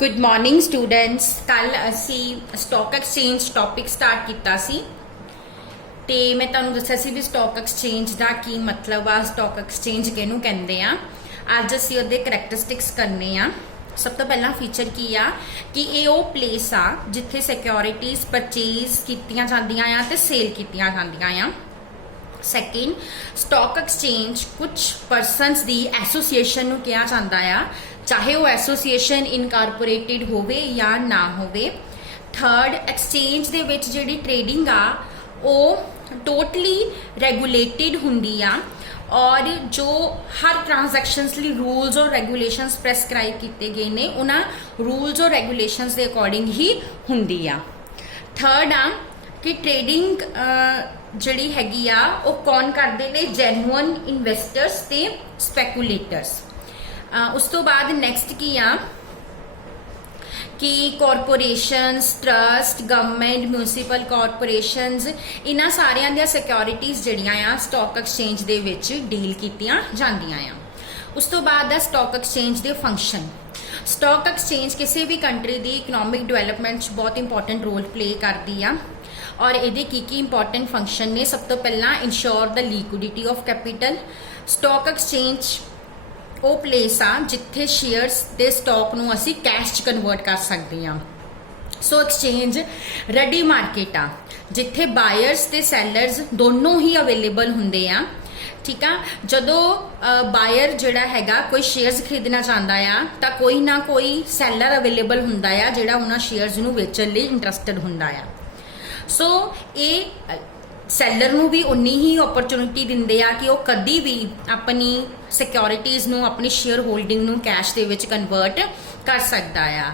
Good morning students. कल असी stock exchange topic start किया सी ते मैं तुहानू दस्सिया सी भी स्टॉक एक्सचेंज का की मतलब आ, स्टॉक एक्सचेंज किहनूं कहंदे आ। अज असी उहदे करैक्टरिस्टिक्स करने आ। सब तो पहला फीचर की आ कि ये वो प्लेस आ जिथे सिक्योरिटीज़ परचेज कीतियां जांदियां आ ते सेल कीतियां जांदियां आ। सैकेंड, स्टॉक एक्सचेंज कुछ परसनस की एसोसीएशन नूं कहा जाता है, चाहे वो एसोसीएशन इनकारपोरेटेड होवे या ना होवे। थर्ड, एक्सचेंज दे विच जिहड़ी ट्रेडिंग आ वो टोटली रेगूलेटेड हुंदी आ और जो हर ट्रांजैक्शनस लिए रूल्स और रेगूलेशंस प्रेसक्राइब किए गए ने उन्हां रूल्स और रेगूलेशंस के अकॉर्डिंग ही हुंदी आ। थर्ड आ कि ट्रेडिंग जिहड़ी हैगी आ वो कौन करते ने, जेन्युइन इन्वेस्टर्स ते स्पैकुलेटर्स। उस तो बाद नैक्सट की आ कि corporations, trust, government, municipal corporations, इन्हां सारियां दी सिक्योरिटीज़ जिहड़ियां आ स्टॉक एक्सचेंज दे विच डील कीतियां जांदियां आ। उस तो बाद आ स्टॉक एक्सचेंज दे फंक्शन। स्टॉक एक्सचेंज किसी भी कंट्री दी इकनॉमिक डिवेलपमेंट बहुत इंपॉर्टेंट रोल प्ले करती आ और ये की इंपॉर्टेंट फंक्शन ने। सब तो पहला ensure the liquidity of capital. Stock exchange वो प्लेस आ जिथे शेयर्स दे स्टॉक नूं असी कैश च कन्वर्ट कर सकते हैं। सो एक्सचेंज रेडी मार्केट आ जिथे बायर्स ते सैलरस दोनों ही अवेलेबल हुंदे आ। ठीक आ, जदों बायर जिहड़ा हैगा कोई शेयर्स खरीदना चाहता है तो कोई ना कोई सैलर अवेलेबल हुंदा आ जिहड़ा उन्हां शेयर्स नूं वेचण लई इंटरस्टड हुंदा आ। सो ये सैलर नूं भी उन्नी ही अपॉर्चुनिटी दिंदे आ कि वो कदी भी अपनी सिक्योरिटीज़ नूं, अपनी शेयर होल्डिंग नूं कैश दे विच कन्वर्ट कर सकता है।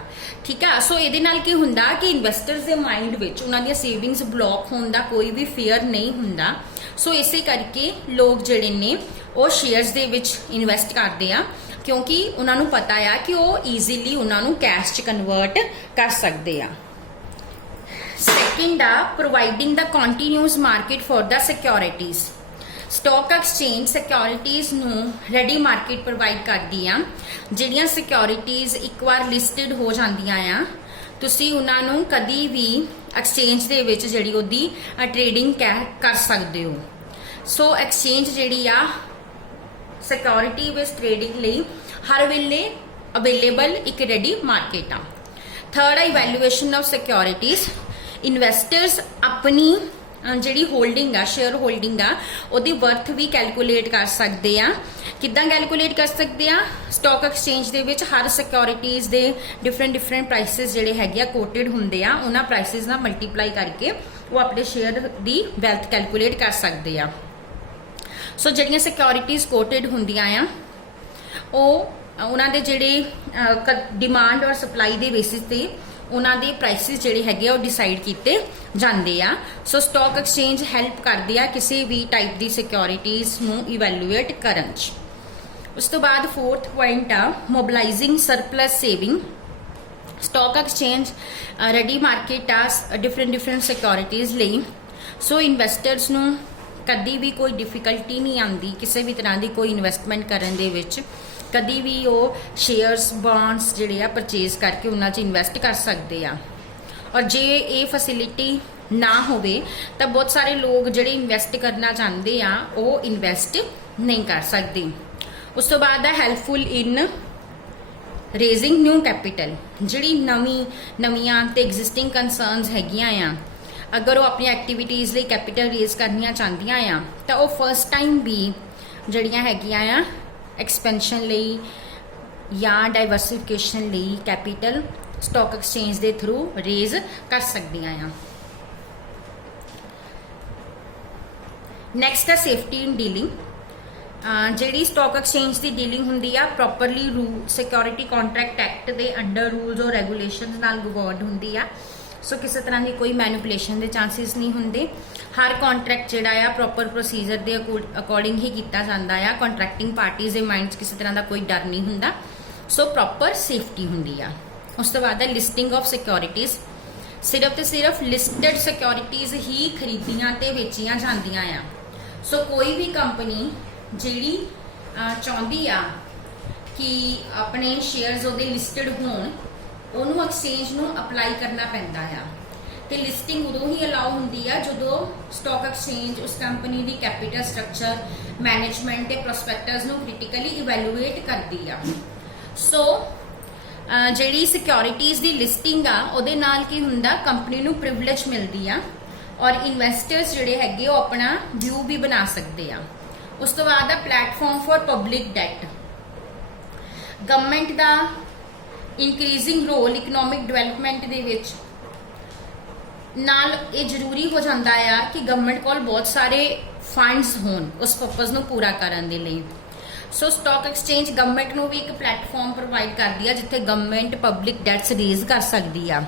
ठीक है, सो ये नाल की हुंदा कि इन्वेस्टर्स के माइंड विच उन्हां दी सेविंग्स ब्लॉक होने का कोई भी फेयर नहीं हुंदा। सो इसे करके लोग जिहड़े ने वो शेयर्स दे विच इन्वेस्ट करते आ क्योंकि उन्हां नूं पता है कि वो ईजीली उन्हां नूं कैश च कन्वर्ट कर सकते आ। Second, providing the continuous market for the securities. Stock exchange securities नूं रेडी मार्केट प्रोवाइड करदी आ। जिहड़ियां सिक्योरिटीज़ एक बार लिस्टड हो जांदियां आ तुसीं उन्हां नूं कदी भी एक्सचेंज दे विच जिहड़ी ओहदी ट्रेडिंग कर सकदे हो। सो एक्सचेंज जिहड़ी आ सिक्योरिटी बेस्ड ट्रेडिंग लई हर वेले अवेलेबल एक रेडी मार्केट आ। Third, evaluation of securities. Investors अपनी जिहड़ी होल्डिंग आ, शेयर होल्डिंग आ, ओहदी वर्थ भी कैलकुलेट कर सकते हैं। किद्दां कैलकुलेट कर सकते हैं? स्टॉक एक्सचेंज दे विच हर सिक्योरिटीज़ दे डिफरेंट प्राइसिस जिहड़े हैगे कोटेड हुंदे आ, उन्हां प्राइसिस नाल मल्टीप्लाई करके वो अपने शेयर दी वैल्थ कैलकुलेट कर सकते हैं। सो जिहड़ियां सिक्योरिटीज़ कोटेड हुंदियां आ वो उन्हां दे जिहड़े डिमांड और सप्लाई दे बेसिस ते उन्हां दे प्राइसिस जिहड़े हैगे वो डिसाइड कीते जांदे आ। सो स्टॉक एक्सचेंज हैल्प करदी आ किसी भी टाइप दी सिक्योरिटीज़ नूं इवैल्यूएट करन च। उस तो बाद फोर्थ पॉइंट आ mobilising surplus saving. Stock exchange ready market आ डिफरेंट सिक्योरिटीज़ लई। सो इन्वेस्टर्स नूं कदी भी कोई डिफिकल्टी नहीं आती किसी भी तरह की कोई इन्वेस्टमेंट करन दे विच। कदी भी वो शेयर्स बॉन्ड्स जिहड़े आ परचेज करके उन्हां च इन्वेस्ट कर सकते हैं। और जे ये फैसिलिटी ना होवे तो बहुत सारे लोग जिहड़े इन्वेस्ट करना चाहते हैं वो इन्वेस्ट नहीं कर सकते। उस तो बाद helpful in raising new capital. जिहड़ी नवीं ते एग्जिस्टिंग कंसर्नस हैगियां आ, अगर वो अपनी एक्टिविटीज़ लिए कैपिटल रेज करनियां चाहदियां आ तो वो फर्स्ट टाइम भी जिहड़ियां हैगियां आ एक्सपेंशन लई या डाइवर्सिफिकेशन लई कैपिटल स्टॉक एक्सचेंज के थ्रू रेज कर सकदियां आ। नैक्सट है सेफ्टी इन डीलिंग। जिहड़ी स्टॉक एक्सचेंज की डीलिंग हुंदी आ प्रॉपरली सिक्योरिटी कॉन्ट्रैक्ट एक्ट के अंडर रूल्स और रेगूलेशन नाल गवर्नड हुंदी आ। सो किसी तरह की कोई मैनिपुलेशन के चांसिस नहीं होंगे। हर कॉन्ट्रैक्ट जिहड़ा आ प्रॉपर प्रोसीजर के अकॉर्डिंग ही किया जाता है। कॉन्ट्रैक्टिंग पार्टीज़ के माइंड किसी तरह का कोई डर नहीं होंदा। सो प्रॉपर सेफ्टी होंगी आ। उस तो बाद लिस्टिंग ऑफ सिक्योरिटीज़। सिर्फ तो सिर्फ लिस्टड सिक्योरिटीज़ ही खरीदियां ते बेचियां जांदियां आ। सो कोई भी कंपनी जिहड़ी चाहती आ कि अपने शेयर्स लिस्टड होण ਉਹਨੂੰ ਐਕਸਚੇਂਜ ਨੂੰ ਅਪਲਾਈ ਕਰਨਾ ਪੈਂਦਾ ਆ। ਤੇ ਲਿਸਟਿੰਗ ਉਦੋਂ ਹੀ ਅਲਾਉ ਹੁੰਦੀ ਆ ਜਦੋਂ ਸਟਾਕ ਐਕਸਚੇਂਜ ਉਸ ਕੰਪਨੀ ਦੀ ਕੈਪੀਟਲ ਸਟਰਕਚਰ, ਮੈਨੇਜਮੈਂਟ ਤੇ ਪ੍ਰੋਸਪੈਕਟਸ ਨੂੰ ਕ੍ਰਿਟੀਕਲੀ ਇਵੈਲੂਏਟ ਕਰਦੀ ਆ। ਸੋ ਜਿਹੜੀ ਸਿਕਿਉਰਿਟੀਜ਼ ਦੀ ਲਿਸਟਿੰਗ ਆ ਉਹਦੇ ਨਾਲ ਕੀ ਹੁੰਦਾ, ਕੰਪਨੀ ਨੂੰ ਪ੍ਰਿਵਿਲੇਜ ਮਿਲਦੀ ਆ ਔਰ ਇਨਵੈਸਟਰਸ ਜਿਹੜੇ ਹੈਗੇ ਉਹ ਆਪਣਾ ਵਿਊ ਵੀ ਬਣਾ ਸਕਦੇ ਆ। ਉਸ ਤੋਂ ਬਾਅਦ ਆ platform for public debt. Government ਦਾ ਇਨਕਰੀਜ਼ਿੰਗ ਰੋਲ ਇਕਨੋਮਿਕ ਡਿਵੈਲਪਮੈਂਟ ਦੇ ਵਿੱਚ ਨਾਲ ਇਹ ਜ਼ਰੂਰੀ ਹੋ ਜਾਂਦਾ ਆ ਕਿ ਗਵਰਨਮੈਂਟ ਕੋਲ ਬਹੁਤ ਸਾਰੇ ਫੰਡਸ ਹੋਣ ਉਸ ਪਰਪਸ ਨੂੰ ਪੂਰਾ ਕਰਨ ਦੇ ਲਈ। ਸੋ ਸਟਾਕ ਐਕਸਚੇਂਜ ਗਵਰਨਮੈਂਟ ਨੂੰ ਵੀ ਇੱਕ ਪਲੇਟਫਾਰਮ ਪ੍ਰੋਵਾਈਡ ਕਰਦੀ ਆ ਜਿੱਥੇ ਗਵਰਨਮੈਂਟ ਪਬਲਿਕ ਡੈਟਸ ਰੇਜ਼ ਕਰ ਸਕਦੀ ਆ।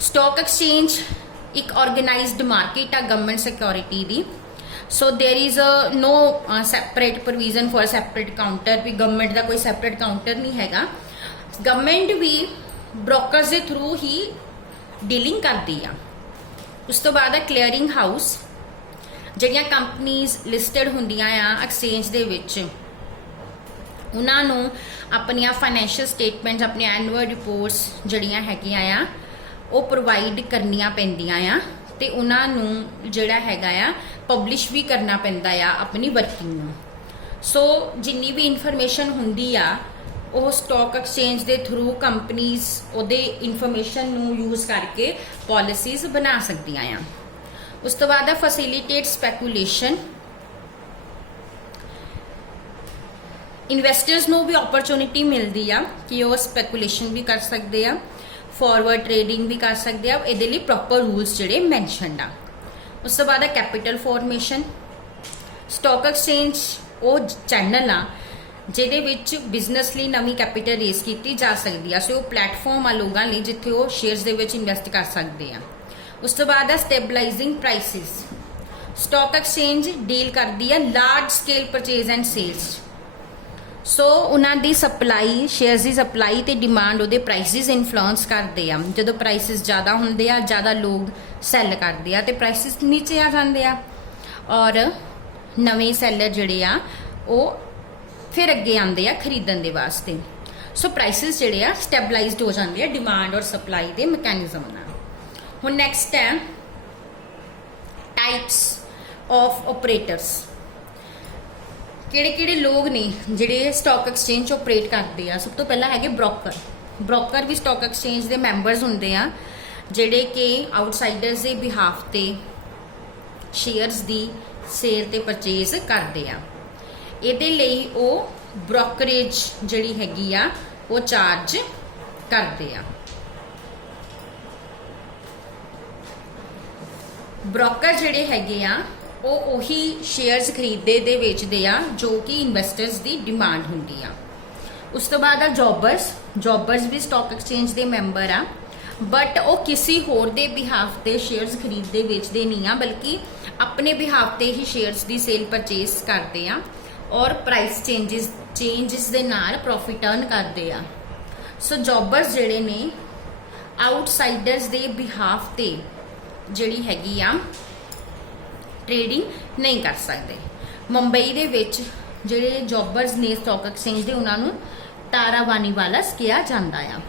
ਸਟਾਕ ਐਕਸਚੇਂਜ ਇੱਕ ਆਰਗੇਨਾਈਜ਼ਡ ਮਾਰਕੀਟ ਆ ਗਵਰਨਮੈਂਟ ਸਿਕਿਉਰਿਟੀ ਦੀ। So there is no separate provision for separate counter, ਵੀ ਗਵਰਨਮੈਂਟ ਦਾ ਕੋਈ ਸੈਪਰੇਟ ਕਾਊਂਟਰ ਨਹੀਂ ਹੈਗਾ। ਗਵਰਨਮੈਂਟ ਵੀ ਬ੍ਰੋਕਰਸ ਦੇ ਥਰੂ ਹੀ ਡੀਲਿੰਗ ਕਰਦੀ ਆ। ਉਸ ਤੋਂ ਬਾਅਦ ਆ ਕਲੀਅਰਿੰਗ ਹਾਊਸ। ਜਿਹੜੀਆਂ ਕੰਪਨੀਜ਼ ਲਿਸਟਡ ਹੁੰਦੀਆਂ ਆ ਐਕਸਚੇਂਜ ਦੇ ਵਿੱਚ ਉਹਨਾਂ ਨੂੰ ਆਪਣੀਆਂ ਫਾਈਨੈਂਸ਼ੀਅਲ ਸਟੇਟਮੈਂਟਸ, ਆਪਣੀਆਂ ਐਨੂਅਲ ਰਿਪੋਰਟਸ ਜਿਹੜੀਆਂ ਹੈਗੀਆਂ ਆ ਉਹ ਪ੍ਰੋਵਾਈਡ ਕਰਨੀਆਂ ਪੈਂਦੀਆਂ ਆ ਤੇ ਉਹਨਾਂ ਨੂੰ ਜਿਹੜਾ ਹੈਗਾ ਆ ਪਬਲਿਸ਼ ਵੀ ਕਰਨਾ ਪੈਂਦਾ ਆ ਆਪਣੀ ਵਰਕਿੰਗ ਨੂੰ। ਸੋ ਜਿੰਨੀ ਵੀ ਇਨਫੋਰਮੇਸ਼ਨ ਹੁੰਦੀ ਆ ਉਹ ਸਟਾਕ ਐਕਸਚੇਂਜ ਦੇ ਥਰੂ ਕੰਪਨੀਜ਼ ਉਹਦੇ ਇਨਫੋਰਮੇਸ਼ਨ ਨੂੰ ਯੂਜ਼ ਕਰਕੇ ਪਾਲਿਸੀਜ਼ ਬਣਾ ਸਕਦੀਆਂ ਆ। ਉਸ ਤੋਂ ਬਾਅਦ ਆ ਫੈਸਿਲਿਟੇਟ ਸਪੈਕੂਲੇਸ਼ਨ। ਇਨਵੈਸਟਰਸ ਨੂੰ ਵੀ ਓਪਰਚੁਨਿਟੀ ਮਿਲਦੀ ਆ ਕਿ ਉਹ ਸਪੈਕੂਲੇਸ਼ਨ ਵੀ ਕਰ ਸਕਦੇ ਆ, ਫਾਰਵਰਡ ਟ੍ਰੇਡਿੰਗ ਵੀ ਕਰ ਸਕਦੇ ਆ। ਇਹਦੇ ਲਈ ਪ੍ਰੋਪਰ ਰੂਲਸ ਜਿਹੜੇ ਮੈਂਸ਼ਨਡ ਆ। ਉਸ ਤੋਂ ਬਾਅਦ ਆ ਕੈਪੀਟਲ ਫਾਰਮੇਸ਼ਨ। ਸਟਾਕ ਐਕਸਚੇਂਜ ਉਹ ਚੈਨਲ ਆ ਜਿਹਦੇ ਵਿੱਚ ਬਿਜ਼ਨਸ ਲਈ ਨਵੀਂ ਕੈਪੀਟਲ ਰੇਜ਼ ਕੀਤੀ ਜਾ ਸਕਦੀ ਆ। ਸੋ ਉਹ ਪਲੇਟਫਾਰਮ ਆ ਲੋਕਾਂ ਲਈ ਜਿੱਥੇ ਉਹ ਸ਼ੇਅਰਸ ਦੇ ਵਿੱਚ ਇਨਵੈਸਟ ਕਰ ਸਕਦੇ ਆ। ਉਸ ਤੋਂ ਬਾਅਦ ਆ stabilising prices. Stock exchange deal ਕਰਦੀ ਆ large scale purchase and sales. So ਉਹਨਾਂ ਦੀ ਸਪਲਾਈ, ਸ਼ੇਅਰਸ ਦੀ ਸਪਲਾਈ ਤੇ ਡਿਮਾਂਡ ਉਹਦੇ ਪ੍ਰਾਈਸਿਸ ਇਨਫਲੂਐਂਸ ਕਰਦੇ ਆ। ਜਦੋਂ ਪ੍ਰਾਈਸਿਸ ਜ਼ਿਆਦਾ ਹੁੰਦੇ ਆ ਜ਼ਿਆਦਾ ਲੋਕ ਸੈਲ ਕਰਦੇ ਆ ਤੇ ਪ੍ਰਾਈਸਿਸ ਨੀਚੇ ਆ ਜਾਂਦੇ ਆ ਔਰ ਨਵੇਂ ਸੈਲਰ ਜਿਹੜੇ ਆ ਉਹ ਫਿਰ ਅੱਗੇ ਆਉਂਦੇ ਆ ਖਰੀਦਣ ਦੇ ਵਾਸਤੇ। ਸੋ ਪ੍ਰਾਈਸਿਸ ਜਿਹੜੇ ਆ ਸਟੈਬਲਾਈਜ਼ਡ ਹੋ ਜਾਂਦੇ ਆ ਡਿਮਾਂਡ ਔਰ ਸਪਲਾਈ ਦੇ ਮੈਕੈਨਿਜ਼ਮ ਨਾਲ। ਹੁਣ ਨੈਕਸਟ ਹੈ ਟਾਈਪਸ ਆਫ ਆਪਰੇਟਰਸ। ਕਿਹੜੇ ਲੋਕ ਨੇ ਜਿਹੜੇ ਸਟਾਕ ਐਕਸਚੇਂਜ ਆਪਰੇਟ ਕਰਦੇ ਆ। ਸਭ ਤੋਂ ਪਹਿਲਾਂ ਹੈਗੇ ਬ੍ਰੋਕਰ। ਬ੍ਰੋਕਰ ਵੀ ਸਟਾਕ ਐਕਸਚੇਂਜ ਦੇ ਮੈਂਬਰਸ ਹੁੰਦੇ ਆ ਜਿਹੜੇ ਕਿ ਆਊਟਸਾਈਡਰਸ ਦੇ ਬਿਹਾਫ ਤੇ ਸ਼ੇਅਰਸ ਦੀ ਸੇਲ ਤੇ ਪਰਚੇਜ਼ ਕਰਦੇ ਆ। ਇਹਦੇ ਲਈ ਉਹ ਬ੍ਰੋਕਰੇਜ ਜਿਹੜੀ ਹੈਗੀ ਆ ਉਹ ਚਾਰਜ ਕਰਦੇ ਆ। ਬ੍ਰੋਕਰ ਜਿਹੜੇ ਹੈਗੇ ਆ ਉਹ ਉਹੀ ਸ਼ੇਅਰਸ ਖਰੀਦਦੇ ਤੇ ਵੇਚਦੇ ਆ ਜੋ ਕਿ ਇਨਵੈਸਟਰਸ ਦੀ ਡਿਮਾਂਡ ਹੁੰਦੀ ਆ। ਉਸ ਤੋਂ ਬਾਅਦ ਆ ਜੌਬਰਸ ਵੀ ਸਟਾਕ ਐਕਸਚੇਂਜ ਦੇ ਮੈਂਬਰ ਆ ਬਟ ਉਹ ਕਿਸੇ ਹੋਰ ਦੇ ਬਿਹਾਫ ਤੇ ਸ਼ੇਅਰਸ ਖਰੀਦਦੇ ਵੇਚਦੇ ਨਹੀਂ ਆ ਬਲਕਿ ਆਪਣੇ ਬਿਹਾਫ ਤੇ ਹੀ ਸ਼ੇਅਰਸ ਦੀ ਸੇਲ ਪਰਚੇਸ ਕਰਦੇ ਆ ਔਰ ਪ੍ਰਾਈਸ ਚੇਂਜਸ ਦੇ ਨਾਲ ਪ੍ਰੋਫਿਟ ਅਰਨ ਕਰਦੇ ਆ। ਸੋ ਜੌਬਰਸ ਜਿਹੜੇ ਨੇ ਆਊਟਸਾਈਡਰਸ ਦੇ ਬਿਹਾਫ ਤੇ ਜਿਹੜੀ ਹੈਗੀ ਆ ਟ੍ਰੇਡਿੰਗ ਨਹੀਂ ਕਰ ਸਕਦੇ। ਮੁੰਬਈ ਦੇ ਵਿੱਚ ਜਿਹੜੇ ਜੌਬਰਸ ਨੇ ਸਟਾਕ ਐਕਸਚੇਂਜ ਦੇ ਉਹਨਾਂ ਨੂੰ ਤਾਰਾਵਾਨੀ ਵਾਲਾਸ ਕਿਹਾ ਜਾਂਦਾ ਆ।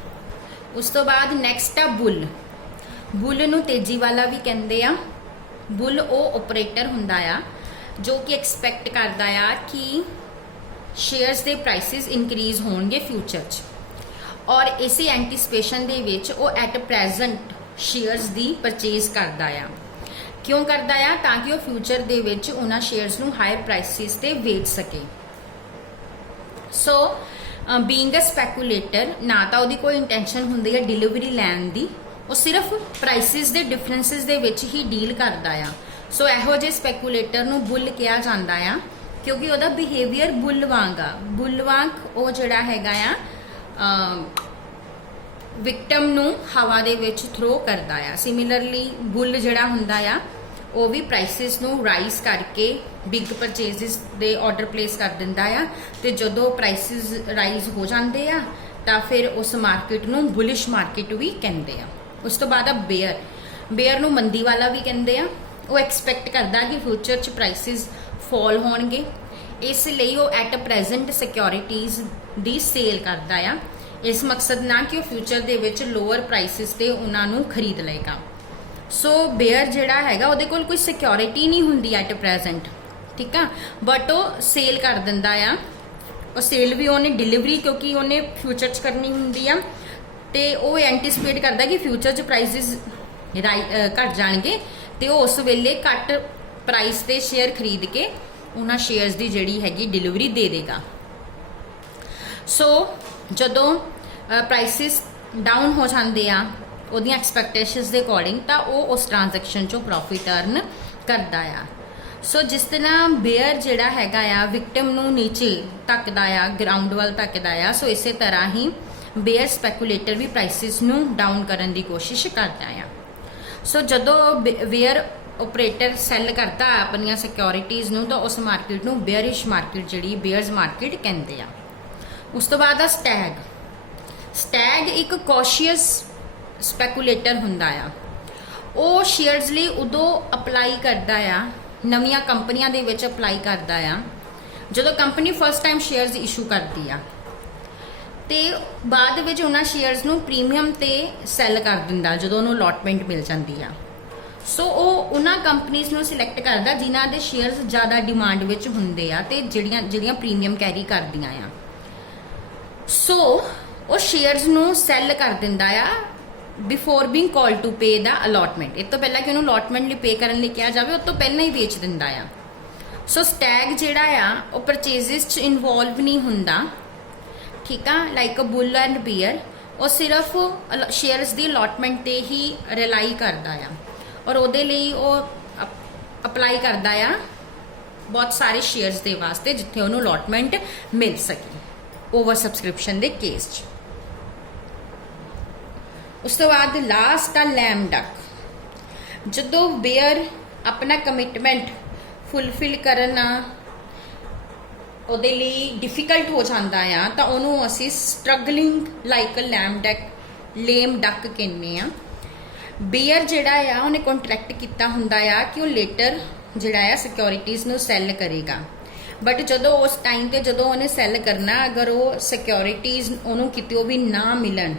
ਉਸ ਤੋਂ ਬਾਅਦ ਨੈਕਸਟ ਆ ਬੁੱਲ ਨੂੰ ਤੇਜ਼ੀ ਵਾਲਾ ਵੀ ਕਹਿੰਦੇ ਆ। ਬੁੱਲ ਉਹ ਆਪਰੇਟਰ ਹੁੰਦਾ ਆ ਜੋ ਕਿ ਐਕਸਪੈਕਟ ਕਰਦਾ ਆ ਕਿ ਸ਼ੇਅਰਸ ਦੇ ਪ੍ਰਾਈਸਿਸ ਇਨਕਰੀਜ਼ ਹੋਣਗੇ ਫਿਊਚਰ 'ਚ ਔਰ ਇਸੇ ਐਂਟੀਸਪੇਸ਼ਨ ਦੇ ਵਿੱਚ ਉਹ at present shares the purchase ਕਰਦਾ ਆ। ਕਿਉਂ ਕਰਦਾ ਆ? ਤਾਂ ਕਿ ਉਹ ਫਿਊਚਰ ਦੇ ਵਿੱਚ ਉਹਨਾਂ ਸ਼ੇਅਰਸ ਨੂੰ ਹਾਇਰ ਪ੍ਰਾਈਸਿਸ ਤੇ ਵੇਚ ਸਕੇ। ਸੋ ਬੀਇੰਗ ਅ ਸਪੈਕੂਲੇਟਰ ਨਾ ਤਾਂ ਉਹਦੀ ਕੋਈ ਇੰਟੈਂਸ਼ਨ ਹੁੰਦੀ ਹੈ ਡਿਲੀਵਰੀ ਲੈਣ ਦੀ, ਉਹ ਸਿਰਫ ਪ੍ਰਾਈਸਿਸ ਦੇ ਡਿਫਰੈਂਸਿਸ ਦੇ ਵਿੱਚ ਹੀ ਡੀਲ ਕਰਦਾ ਆ। ਸੋ ਇਹੋ ਜਿਹੇ ਸਪੈਕੂਲੇਟਰ ਨੂੰ ਬੁੱਲ ਕਿਹਾ ਜਾਂਦਾ ਆ ਕਿਉਂਕਿ ਉਹਦਾ ਬਿਹੇਵੀਅਰ ਬੁੱਲ ਵਾਂਗ ਉਹ ਜਿਹੜਾ ਹੈਗਾ ਆ ਵਿਕਟਮ ਨੂੰ ਹਵਾ ਦੇ ਵਿੱਚ ਥਰੋ ਕਰਦਾ ਆ। ਸਿਮਿਲਰਲੀ ਬੁੱਲ ਜਿਹੜਾ ਹੁੰਦਾ ਆ ਉਹ ਵੀ ਪ੍ਰਾਈਸਿਸ ਨੂੰ ਰਾਈਜ਼ ਕਰਕੇ ਬਿਗ ਪਰਚੇਜ਼ਸ ਦੇ ਆਰਡਰ ਪਲੇਸ ਕਰ ਦਿੰਦਾ ਆ ਤੇ ਜਦੋਂ ਪ੍ਰਾਈਸਿਸ ਰਾਈਜ਼ ਹੋ ਜਾਂਦੇ ਆ ਤਾਂ ਫਿਰ ਉਸ ਮਾਰਕੀਟ ਨੂੰ ਬੁਲਿਸ਼ ਮਾਰਕੀਟ ਵੀ ਕਹਿੰਦੇ ਆ। ਉਸ ਤੋਂ ਬਾਅਦ ਆ ਬੇਅਰ ਨੂੰ ਮੰਦੀ ਵਾਲਾ ਵੀ ਕਹਿੰਦੇ ਆ। ਉਹ ਐਕਸਪੈਕਟ ਕਰਦਾ ਕਿ ਫਿਊਚਰ 'ਚ ਪ੍ਰਾਈਸਿਸ ਫਾਲ ਹੋਣਗੇ, ਇਸ ਲਈ ਉਹ at present securities the sale ਕਰਦਾ ਆ। ਇਸ ਮਕਸਦ ਨਾਲ ਕਿ ਉਹ ਫਿਊਚਰ ਦੇ ਵਿੱਚ ਲੋਅਰ ਪ੍ਰਾਈਸਿਸ ਤੇ ਉਹਨਾਂ ਨੂੰ ਖਰੀਦ ਲਏਗਾ। ਸੋ ਬੇਅਰ ਜਿਹੜਾ ਹੈਗਾ ਉਹਦੇ ਕੋਲ ਕੋਈ ਸਿਕਿਉਰਿਟੀ ਨਹੀਂ ਹੁੰਦੀ ਐਟ ਪ੍ਰੈਜ਼ੈਂਟ, ਠੀਕ ਆ, ਬਟ ਉਹ ਸੇਲ ਕਰ ਦਿੰਦਾ ਆ। ਉਹ ਸੇਲ ਵੀ ਉਹਨੇ ਡਿਲੀਵਰੀ ਕਿਉਂਕਿ ਉਹਨੇ ਫਿਊਚਰ 'ਚ ਕਰਨੀ ਹੁੰਦੀ ਆ, ਤੇ ਉਹ ਐਂਟੀਸਪੇਟ ਕਰਦਾ ਕਿ ਫਿਊਚਰ 'ਚ ਪ੍ਰਾਈਸਿਸ ਘਟ ਜਾਣਗੇ ਤੇ ਉਹ ਉਸ ਵੇਲੇ ਘੱਟ ਪ੍ਰਾਈਸ ਤੇ ਸ਼ੇਅਰ ਖਰੀਦ ਕੇ ਉਹਨਾਂ ਸ਼ੇਅਰਸ ਦੀ ਜਿਹੜੀ ਹੈਗੀ ਡਿਲੀਵਰੀ ਦੇ ਦੇਗਾ। ਸੋ ਜਦੋਂ ਪ੍ਰਾਈਸਿਸ ਡਾਊਨ ਹੋ ਜਾਂਦੇ ਆ ਉਹਦੀਆਂ ਐਕਸਪੈਕਟੇਸ਼ਨਸ ਦੇ ਅਕੋਰਡਿੰਗ, ਤਾਂ ਉਹ ਉਸ ਟ੍ਰਾਂਜੈਕਸ਼ਨ 'ਚੋਂ ਪ੍ਰੋਫਿਟ ਅਰਨ ਕਰਦਾ ਆ। ਸੋ ਜਿਸ ਤਰ੍ਹਾਂ ਬੇਅਰ ਜਿਹੜਾ ਹੈਗਾ ਆ ਵਿਕਟਮ ਨੂੰ ਨੀਚੇ ਧੱਕਦਾ ਆ, ਗਰਾਊਂਡ ਵੱਲ ਧੱਕਦਾ ਆ, ਸੋ ਇਸੇ ਤਰ੍ਹਾਂ ਹੀ ਬੇਅਰ ਸਪੈਕੂਲੇਟਰ ਵੀ ਪ੍ਰਾਈਸਿਸ ਨੂੰ ਡਾਊਨ ਕਰਨ ਦੀ ਕੋਸ਼ਿਸ਼ ਕਰਦਾ ਆ। ਸੋ ਜਦੋਂ ਬੇਅਰ ਆਪਰੇਟਰ ਸੈਲ ਕਰਦਾ ਆਪਣੀਆਂ ਸਿਕਿਉਰਿਟੀਜ਼ ਨੂੰ, ਤਾਂ ਉਸ ਮਾਰਕੀਟ ਨੂੰ ਬੇਅਰਿਸ਼ ਮਾਰਕੀਟ ਜਿਹੜੀ ਬੇਅਰਸ ਮਾਰਕੀਟ ਕਹਿੰਦੇ ਆ। ਉਸ ਤੋਂ ਬਾਅਦ ਆ ਸਟੈਗ। ਸਟੈਗ ਇੱਕ ਕੌਸ਼ੀਅਸ ਸਪੈਕੂਲੇਟਰ ਹੁੰਦਾ ਆ। ਉਹ ਸ਼ੇਅਰਸ ਲਈ ਉਦੋਂ ਅਪਲਾਈ ਕਰਦਾ ਆ, ਨਵੀਆਂ ਕੰਪਨੀਆਂ ਦੇ ਵਿੱਚ ਅਪਲਾਈ ਕਰਦਾ ਆ ਜਦੋਂ company first time shares issue ਕਰਦੀ ਆ, ਤੇ ਬਾਅਦ ਵਿੱਚ ਉਹਨਾਂ ਸ਼ੇਅਰਸ ਨੂੰ ਪ੍ਰੀਮੀਅਮ ਤੇ ਸੈਲ ਕਰ ਦਿੰਦਾ ਜਦੋਂ ਉਹਨੂੰ ਅਲਾਟਮੈਂਟ ਮਿਲ ਜਾਂਦੀ ਆ। ਸੋ ਉਹ ਉਹਨਾਂ ਕੰਪਨੀਆਂ ਨੂੰ ਸਿਲੈਕਟ ਕਰਦਾ ਜਿਨ੍ਹਾਂ ਦੇ ਸ਼ੇਅਰਸ ਜ਼ਿਆਦਾ ਡਿਮਾਂਡ ਵਿੱਚ ਹੁੰਦੇ ਆ ਤੇ ਜਿਹੜੀਆਂ ਪ੍ਰੀਮੀਅਮ ਕੈਰੀ ਕਰਦੀਆਂ ਆ। ਸੋ ਉਹ ਸ਼ੇਅਰਸ ਨੂੰ ਸੈਲ ਕਰ ਦਿੰਦਾ ਆ before being call to pay ਦਾ ਅਲਾਟਮੈਂਟ। ਇਹ ਤੋਂ ਪਹਿਲਾਂ ਕਿ ਉਹਨੂੰ ਅਲਾਟਮੈਂਟ ਲਈ ਪੇ ਕਰਨ ਲਈ ਕਿਹਾ ਜਾਵੇ, ਉਹ ਤੋਂ ਪਹਿਲਾਂ ਹੀ ਵੇਚ ਦਿੰਦਾ ਆ। ਸੋ ਸਟੈਗ ਜਿਹੜਾ ਆ ਉਹ ਪਰਚੇਜ਼ਸ 'ਚ ਇਨਵੋਲਵ ਨਹੀਂ ਹੁੰਦਾ, ਠੀਕ ਆ, like a bull and bear. ਉਹ ਸਿਰਫ ਸ਼ੇਅਰਸ ਦੀ ਅਲਾਟਮੈਂਟ ਤੇ ਹੀ ਰਿਲਾਈ ਕਰਦਾ ਆ ਔਰ ਉਹਦੇ ਲਈ ਉਹ ਅਪਲਾਈ ਕਰਦਾ ਆ ਬਹੁਤ ਸਾਰੇ ਸ਼ੇਅਰਸ ਦੇ ਵਾਸਤੇ ਜਿੱਥੇ ਉਹਨੂੰ ਅਲਾਟਮੈਂਟ ਮਿਲ ਸਕੇ ਓਵਰ ਸਬਸਕ੍ਰਿਪਸ਼ਨ ਦੇ ਕੇਸ 'ਚ। ਉਸ ਤੋਂ ਬਾਅਦ ਲਾਸਟ ਆ ਲੈਮ ਡਕ। ਜਦੋਂ ਬੇਅਰ ਆਪਣਾ ਕਮਿਟਮੈਂਟ ਫੁੱਲਫਿਲ ਕਰਨਾ ਉਹਦੇ ਲਈ ਡਿਫਿਕਲਟ ਹੋ ਜਾਂਦਾ ਆ, ਤਾਂ ਉਹਨੂੰ ਅਸੀਂ ਸਟਰਗਲਿੰਗ ਲਾਈਕ ਅ ਲੇਮ ਡਕ ਕਹਿੰਦੇ ਆ। ਬੇਅਰ ਜਿਹੜਾ ਆ ਉਹਨੇ ਕੰਟਰੈਕਟ ਕੀਤਾ ਹੁੰਦਾ ਆ ਕਿ ਉਹ ਲੇਟਰ ਜਿਹੜਾ ਆ ਸਿਕਿਉਰਿਟੀਜ਼ ਨੂੰ ਸੈਲ ਕਰੇਗਾ, ਬਟ ਜਦੋਂ ਉਸ ਟਾਈਮ ਤੇ ਜਦੋਂ ਉਹਨੇ ਸੈਲ ਕਰਨਾ, ਅਗਰ ਉਹ ਸਿਕਿਉਰਿਟੀਜ਼ ਉਹਨੂੰ ਕਿਤੇ ਵੀ ਨਾ ਮਿਲਣ,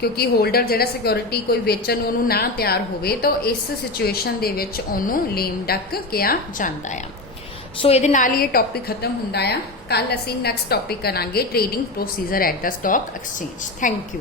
ਕਿਉਂਕਿ ਹੋਲਡਰ ਜਿਹੜਾ ਸਿਕਿਉਰਿਟੀ ਕੋਈ ਵੇਚਣ ਉਹਨੂੰ ਨਾ ਤਿਆਰ ਹੋਵੇ, ਤਾਂ ਇਸ ਸਿਚੁਏਸ਼ਨ ਦੇ ਵਿੱਚ ਉਹਨੂੰ ਲੇਮ ਡਕ ਕਿਹਾ ਜਾਂਦਾ ਆ। ਸੋ ਇਹਦੇ ਨਾਲ ਹੀ ਇਹ ਟੌਪਿਕ ਖਤਮ ਹੁੰਦਾ ਆ। ਕੱਲ ਅਸੀਂ ਨੈਕਸਟ ਟੌਪਿਕ ਕਰਾਂਗੇ trading procedure at the stock exchange. Thank you.